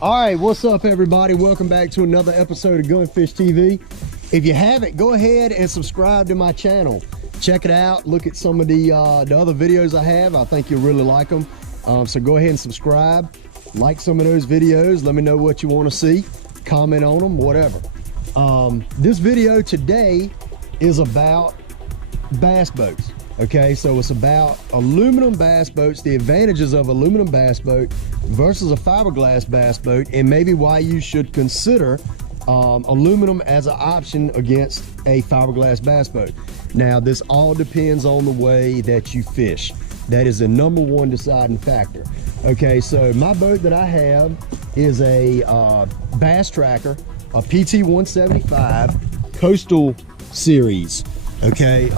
All right, what's up everybody? Welcome back to another episode of Gunfish TV. If you haven't, go ahead and subscribe to my channel. Check it out, look at some of the other videos I have. I think you'll really like them. So go ahead and subscribe, like some of those videos, let me know what you want to see, comment on them, whatever. This video today is about bass boats. Okay, so it's about aluminum bass boats, the advantages of aluminum bass boat versus a fiberglass bass boat, and maybe why you should consider aluminum as an option against a fiberglass bass boat. Now, this all depends on the way that you fish. That is the number one deciding factor. Okay, so my boat that I have is a Bass Tracker, a PT 175 Coastal Series. Okay,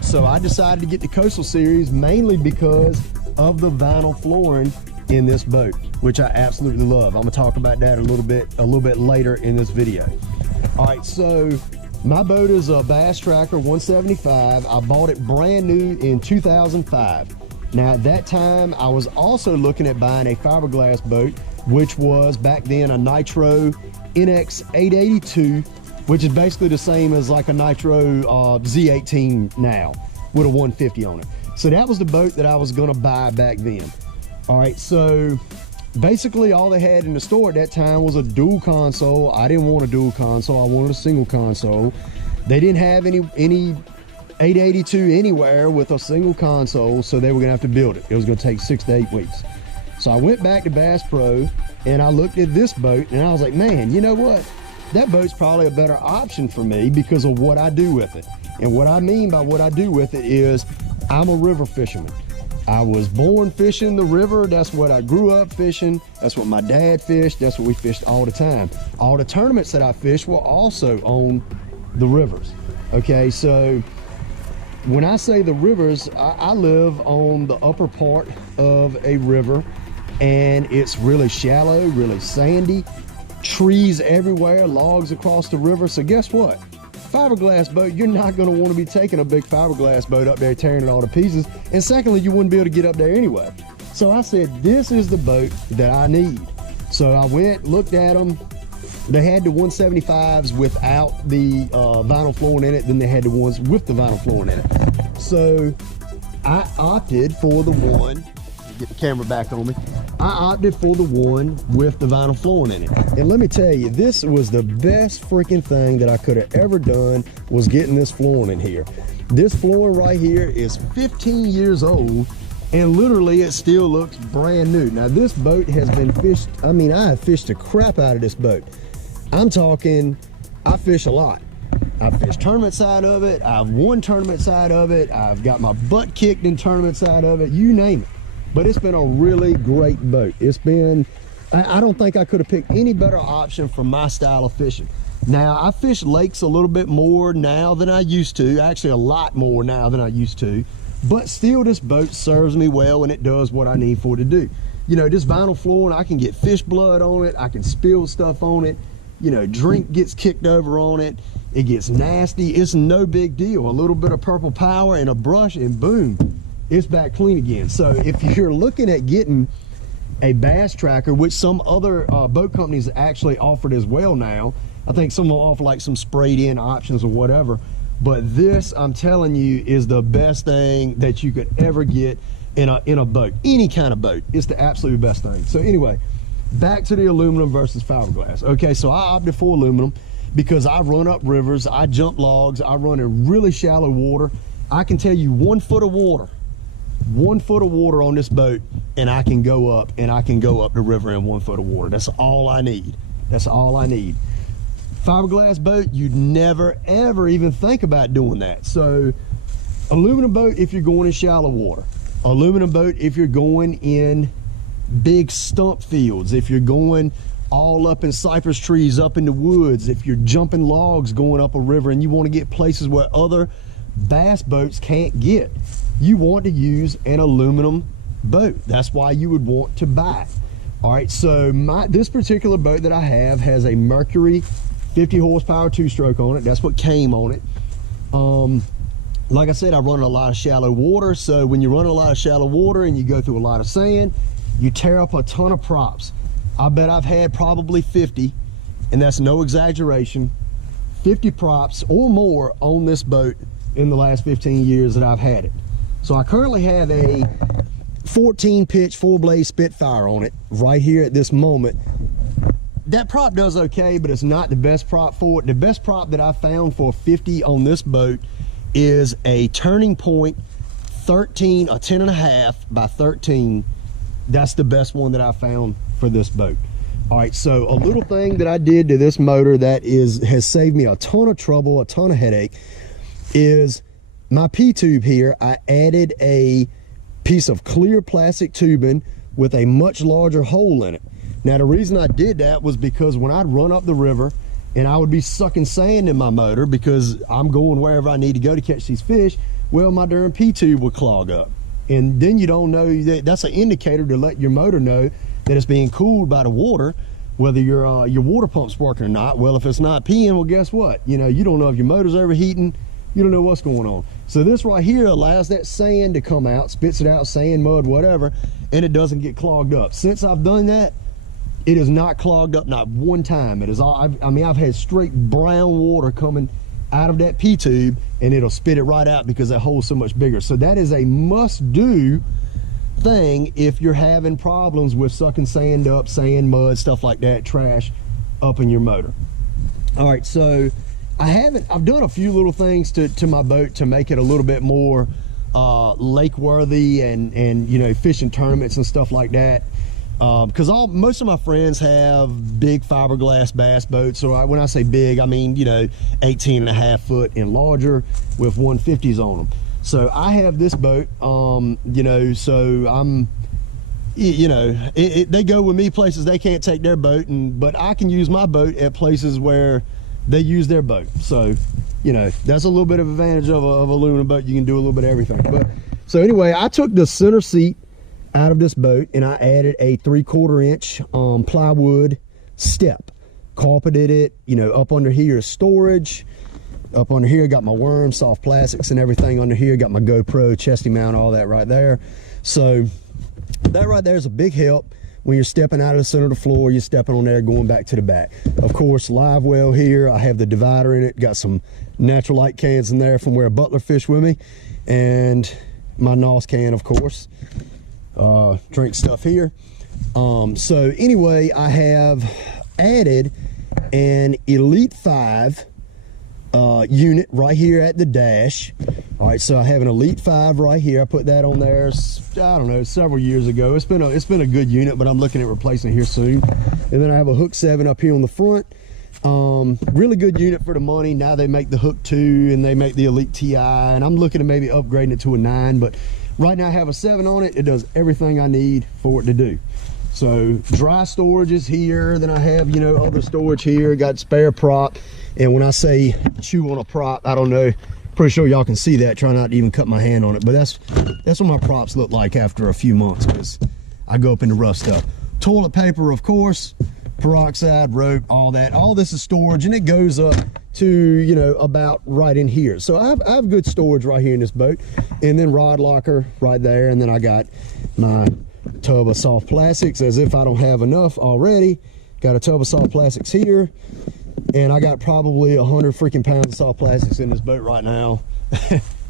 so I decided to get the Coastal Series mainly because of the vinyl flooring in this boat, which I absolutely love. I'm gonna talk about that a little bit later in this video. All right, so my boat is a Bass Tracker 175. I bought it brand new in 2005. Now at that time, I was also looking at buying a fiberglass boat, which was back then a Nitro NX 882, which is basically the same as like a Nitro Z18 now with a 150 on it. So that was the boat that I was gonna buy back then. All right, so basically all they had in the store at that time was a dual console. I didn't want a dual console, I wanted a single console. They didn't have any 882 anywhere with a single console, so they were gonna have to build it. It was gonna take 6 to 8 weeks. So I went back to Bass Pro and I looked at this boat and I was like, man, you know what? That boat's probably a better option for me because of what I do with it. And what I mean by what I do with it is I'm a river fisherman. I was born fishing the river. That's what I grew up fishing. That's what my dad fished. That's what we fished all the time. All the tournaments that I fished were also on the rivers. Okay, so when I say the rivers, I live on the upper part of a river, and it's really shallow, really sandy. Trees everywhere, logs across the river. So guess what? Fiberglass boat, you're not going to want to be taking a big fiberglass boat up there tearing it all to pieces. And secondly, you wouldn't be able to get up there anyway. So I said, this is the boat that I need. So I went, looked at them. They had the 175s without the vinyl flooring in it. Then they had the ones with the vinyl flooring in it. So I opted for the one, get the camera back on me. I opted for the one with the vinyl flooring in it. And let me tell you, this was the best freaking thing that I could have ever done, was getting this flooring in here. This flooring right here is 15 years old, and literally it still looks brand new. Now this boat has been fished, I mean, I have fished the crap out of this boat. I'm talking, I fish a lot. I've fished tournament side of it, I've won tournament side of it, I've got my butt kicked in tournament side of it, you name it. But it's been a really great boat. It's been, I don't think I could have picked any better option for my style of fishing. Now, I fish lakes a little bit more now than I used to, actually a lot more now than I used to, but still this boat serves me well and it does what I need for it to do. You know, this vinyl flooring, I can get fish blood on it, I can spill stuff on it, you know, drink gets kicked over on it, it gets nasty, it's no big deal. A little bit of purple power and a brush and boom, it's back clean again. So if you're looking at getting a Bass Tracker, which some other boat companies actually offered as well now, I think some will offer like some sprayed in options or whatever, but this, I'm telling you, is the best thing that you could ever get in a boat, any kind of boat. It's the absolute best thing. So anyway, back to the aluminum versus fiberglass. Okay, so I opted for aluminum because I run up rivers, I jump logs, I run in really shallow water. I can tell you 1 foot of water on this boat and I can go up the river in 1 foot of water. That's all I need. That's all I need. Fiberglass boat, you'd never ever even think about doing that. So aluminum boat if you're going in shallow water, aluminum boat if you're going in big stump fields, if you're going all up in cypress trees, up in the woods, if you're jumping logs going up a river and you want to get places where other bass boats can't get, you want to use an aluminum boat. That's why you would want to buy it. All right, so this particular boat that I have has a Mercury 50 horsepower 2-stroke on it. That's what came on it. Like I said, I run a lot of shallow water, so when you run a lot of shallow water and you go through a lot of sand, you tear up a ton of props. I bet I've had probably 50, and that's no exaggeration, 50 props or more on this boat in the last 15 years that I've had it. So I currently have a 14 pitch 4-blade Spitfire on it right here at this moment. That prop does okay, but it's not the best prop for it. The best prop that I found for 50 on this boat is a Turning Point 13, a 10.5 by 13. That's the best one that I found for this boat. All right, so a little thing that I did to this motor that has saved me a ton of trouble, a ton of headache, is my P-tube here. I added a piece of clear plastic tubing with a much larger hole in it. Now, the reason I did that was because when I'd run up the river and I would be sucking sand in my motor because I'm going wherever I need to go to catch these fish, well, my darn P-tube would clog up. And then you don't know, that's an indicator to let your motor know that it's being cooled by the water, whether your water pump's working or not. Well, if it's not peeing, well, guess what? You know, you don't know if your motor's overheating. You don't know what's going on. So this right here allows that sand to come out, spits it out, sand, mud, whatever, and it doesn't get clogged up. Since I've done that, it is not clogged up, not one time. It is all, I mean, I've had straight brown water coming out of that P-tube, and it'll spit it right out because that hole's so much bigger. So that is a must-do thing if you're having problems with sucking sand up, sand, mud, stuff like that, trash up in your motor. All right, so I've done a few little things to my boat to make it a little bit more lake worthy and you know, fishing tournaments and stuff like that. Because most of my friends have big fiberglass bass boats. So when I say big, I mean, you know, 18.5 foot and larger with 150s on them. So I have this boat, you know, so I'm, you know, they go with me places they can't take their boat, but I can use my boat at places where they use their boat. So, you know, that's a little bit of advantage of a aluminum boat. You can do a little bit of everything. But so anyway, I took the center seat out of this boat and I added a 3/4 inch plywood step, carpeted it, you know, up under here is storage. Up under here, got my worm, soft plastics and everything under here. Got my GoPro, chesty mount, all that right there. So that right there is a big help when you're stepping out of the center of the floor. You're stepping on there, going back to the back. Of course, live well here. I have the divider in it. Got some natural light cans in there from where Butler fished with me. And my NOS can, of course. Drink stuff here. So anyway, I have added an Elite 5 unit right here at the dash. All right, so I have an Elite 5 right here. I put that on there, I don't know, several years ago. It's been a good unit, but I'm looking at replacing it here soon. And then I have a Hook 7 up here on the front. Really good unit for the money. Now they make the Hook 2 and they make the Elite TI, and I'm looking at maybe upgrading it to a 9, but right now I have a 7 on it. It does everything I need for it to do. So dry storage is here. Then I have, you know, other storage here. Got spare prop. And when I say chew on a prop, I don't know, pretty sure y'all can see that. Try not to even cut my hand on it. But that's what my props look like after a few months, because I go up into rough stuff. Toilet paper, of course, peroxide, rope, all that. All this is storage, and it goes up to, you know, about right in here. So I have good storage right here in this boat. And then rod locker right there. And then I got my tub of soft plastics, as if I don't have enough already. Got a tub of soft plastics here. And I got probably 100 freaking pounds of soft plastics in this boat right now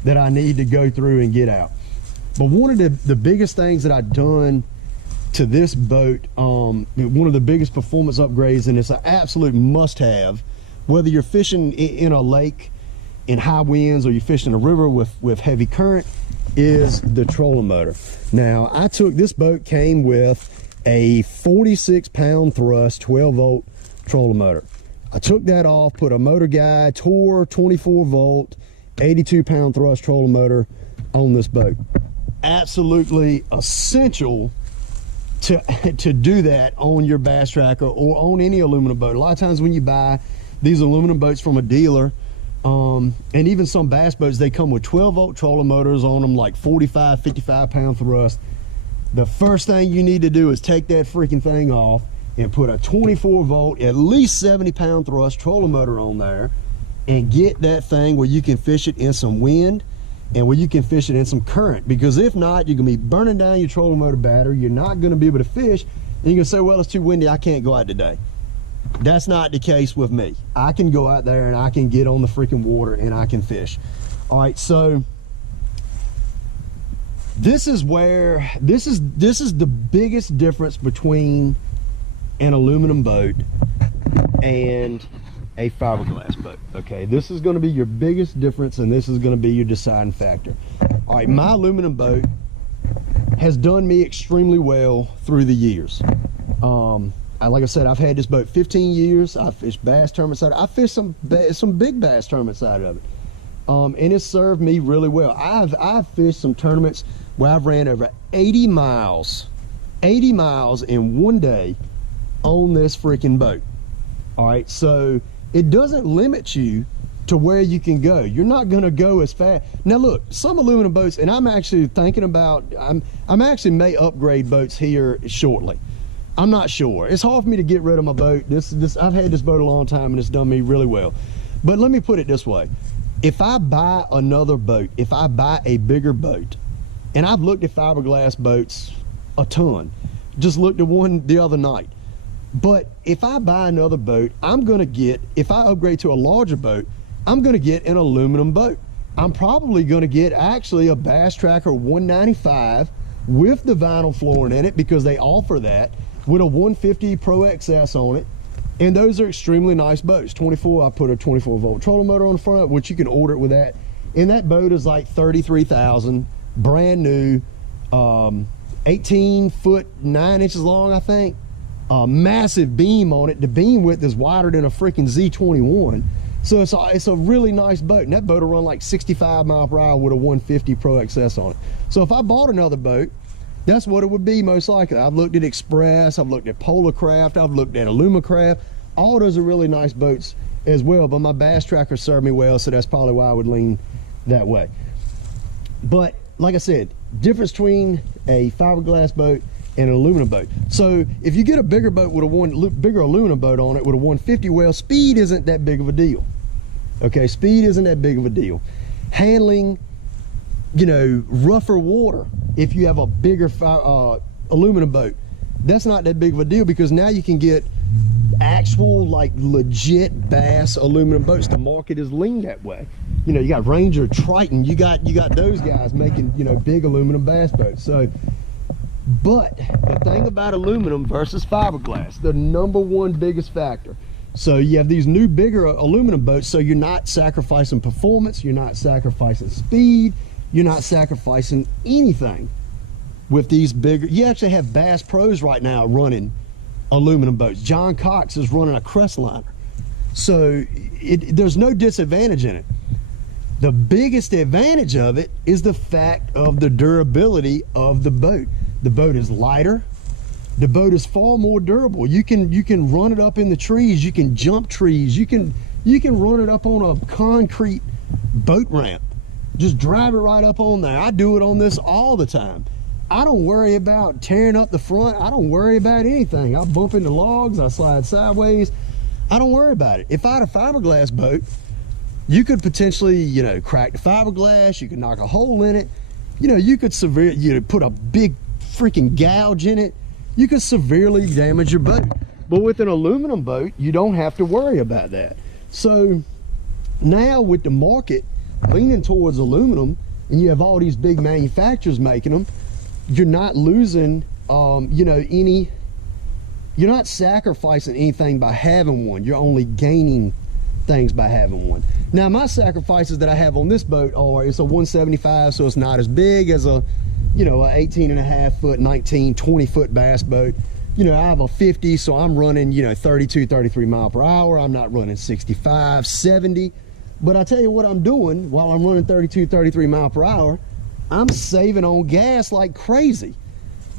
that I need to go through and get out. But one of the biggest things that I've done to this boat, one of the biggest performance upgrades, and it's an absolute must-have, whether you're fishing in a lake in high winds or you're fishing a river with heavy current, is the trolling motor. Now, I took this boat, came with a 46-pound thrust 12-volt trolling motor. I took that off, put a motor guide, Tor 24-volt 82-pound thrust trolling motor on this boat. Absolutely essential to do that on your bass tracker or on any aluminum boat. A lot of times when you buy these aluminum boats from a dealer, and even some bass boats, they come with 12-volt trolling motors on them, like 45, 55-pound thrust. The first thing you need to do is take that freaking thing off and put a 24-volt, at least 70-pound thrust trolling motor on there, and get that thing where you can fish it in some wind and where you can fish it in some current, because if not, you're gonna be burning down your trolling motor battery. You're not gonna be able to fish, and you're gonna say, well, it's too windy, I can't go out today. That's not the case with me. I can go out there and I can get on the freaking water and I can fish. All right, so this is where this is the biggest difference between an aluminum boat and a fiberglass boat. Okay, this is going to be your biggest difference, and this is going to be your deciding factor. All right, my aluminum boat has done me extremely well through the years. Like I said, I've had this boat 15 years. I fished bass tournaments out of it. I fished some big bass tournaments out of it, and it served me really well. I've fished some tournaments where I've ran over 80 miles in one day on this freaking boat. All right, so it doesn't limit you to where you can go. You're not gonna go as fast. Now look, some aluminum boats, and I'm actually thinking about, I'm actually may upgrade boats here shortly. I'm not sure. It's hard for me to get rid of my boat. I've had this boat a long time and it's done me really well. But let me put it this way. If I buy another boat, if I buy a bigger boat, and I've looked at fiberglass boats a ton, just looked at one the other night. But if I buy another boat, I'm gonna get, if I upgrade to a larger boat, I'm gonna get an aluminum boat. I'm probably gonna get actually a Bass Tracker 195 with the vinyl flooring in it, because they offer that, with a 150 Pro XS on it. And those are extremely nice boats. 24, I put a 24 volt trolling motor on the front, which you can order it with that. And that boat is like 33,000, brand new, 18 foot 9 inches long, I think. Massive beam on it. The beam width is wider than a freaking Z21. So it's a really nice boat. And that boat will run like 65 miles per hour with a 150 Pro XS on it. So if I bought another boat, that's what it would be most likely. I've looked at Express, I've looked at Polarcraft, I've looked at Alumacraft. All those are really nice boats as well, but my Bass Tracker served me well, so that's probably why I would lean that way. But like I said, difference between a fiberglass boat and an aluminum boat. So if you get a bigger boat with a bigger aluminum boat on it with a 150, well, speed isn't that big of a deal. Okay, speed isn't that big of a deal. Handling, you know, rougher water, if you have a bigger aluminum boat, that's not that big of a deal, because now you can get actual, like, legit bass aluminum boats. The market is lean that way. You know, you got Ranger, Triton, you got those guys making, you know, big aluminum bass boats. So, but the thing about aluminum versus fiberglass, the #1 biggest factor. So you have these new bigger aluminum boats, so you're not sacrificing performance, you're not sacrificing speed, you're not sacrificing anything with these bigger. You actually have Bass Pros right now running aluminum boats. John Cox is running a Crestliner. So there's no disadvantage in it. The biggest advantage of it is the fact of the durability of the boat. The boat is lighter. The boat is far more durable. You can run it up in the trees. You can jump trees. You can run it up on a concrete boat ramp. Just drive it right up on there. I do it on this all the time. I don't worry about tearing up the front. I don't worry about anything. I bump into logs. I slide sideways. I don't worry about it. If I had a fiberglass boat, you could potentially, you know, crack the fiberglass. You could knock a hole in it. You know, you could put a big freaking gouge in it. You could severely damage your boat. But with an aluminum boat, you don't have to worry about that. So now with the market leaning towards aluminum, and you have all these big manufacturers making them, you're not losing, you know, you're not sacrificing anything by having one. You're only gaining things by having one. Now, my sacrifices that I have on this boat are, it's a 175, so it's not as big as a, you know, a 18.5 foot, 19, 20 foot bass boat. You know, I have a 50, so I'm running, you know, 32, 33 mile per hour. I'm not running 65, 70. But I tell you what I'm doing while I'm running 32, 33 mile per hour, I'm saving on gas like crazy.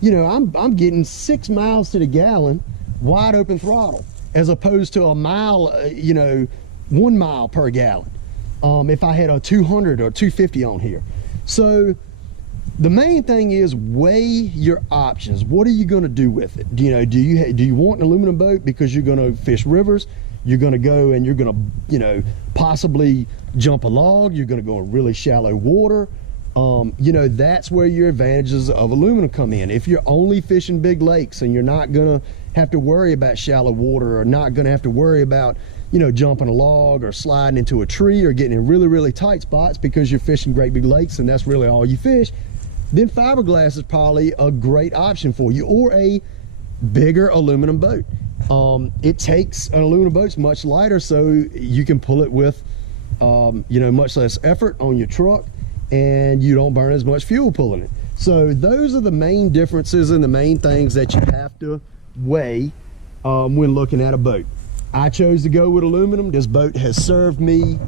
You know, I'm getting 6 miles to the gallon, wide open throttle, as opposed to a mile, you know, 1 mile per gallon. If I had a 200 or 250 on here. So the main thing is weigh your options. What are you going to do with it? You know, do you want an aluminum boat because you're going to fish rivers? you're going to go and you're going to, you know, possibly jump a log, you're going to go in really shallow water. You know, that's where your advantages of aluminum come in. If you're only fishing big lakes and you're not going to have to worry about shallow water, or not going to have to worry about, you know, jumping a log or sliding into a tree or getting in really, really tight spots because you're fishing great big lakes and that's really all you fish, then fiberglass is probably a great option for you, or a bigger aluminum boat. It takes an aluminum boat's much lighter, so you can pull it with, you know, much less effort on your truck, and you don't burn as much fuel pulling it. So those are the main differences and the main things that you have to weigh when looking at a boat. I chose to go with aluminum. This boat has served me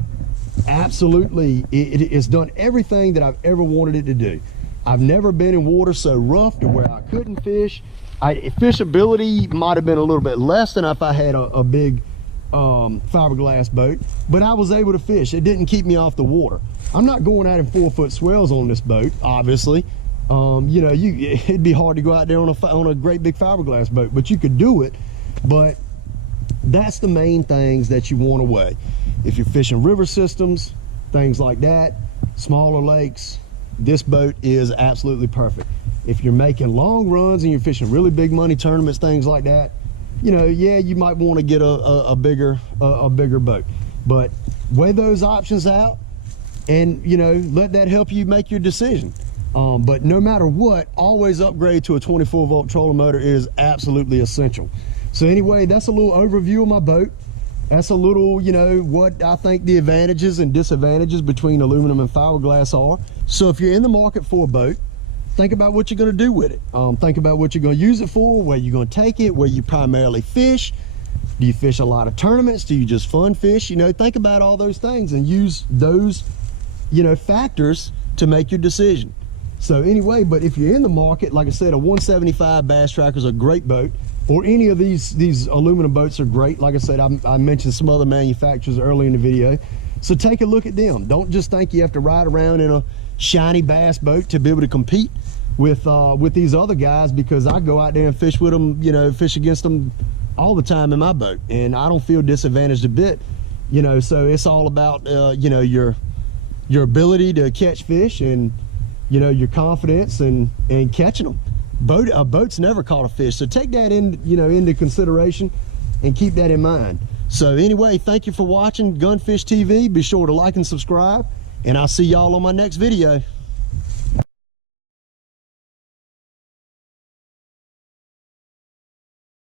absolutely. It's done everything that I've ever wanted it to do. I've never been in water so rough to where I couldn't fish. Fishability might have been a little bit less than if I had a big fiberglass boat, but I was able to fish. It didn't keep me off the water. I'm not going out in 4-foot swells on this boat, obviously. You know, it'd be hard to go out there on a great big fiberglass boat, but you could do it. But that's the main things that you want to weigh. If you're fishing river systems, things like that, smaller lakes, this boat is absolutely perfect. If you're making long runs and you're fishing really big money tournaments, things like that, you know, yeah, you might want to get a bigger boat. But weigh those options out, and, you know, let that help you make your decision. But no matter what, always upgrade to a 24-volt trolling motor is absolutely essential. So anyway, that's a little overview of my boat. That's a little, you know, what I think the advantages and disadvantages between aluminum and fiberglass are. So if you're in the market for a boat, think about what you're going to do with it. Think about what you're going to use it for, where you're going to take it, where you primarily fish. Do you fish a lot of tournaments? Do you just fun fish? You know, think about all those things and use those, you know, factors to make your decision. So anyway, but if you're in the market, like I said, a 175 Bass Tracker is a great boat, or any of these aluminum boats are great. Like I said, I mentioned some other manufacturers early in the video. So take a look at them. Don't just think you have to ride around in a shiny bass boat to be able to compete with these other guys, because I go out there and fish with them, you know, fish against them all the time in my boat, and I don't feel disadvantaged a bit, you know. So it's all about you know, your ability to catch fish, and, you know, your confidence and catching them. A boat's never caught a fish, so take that into consideration and keep that in mind. So anyway, thank you for watching Gunfish TV. Be sure to like and subscribe, and I'll see y'all on my next video.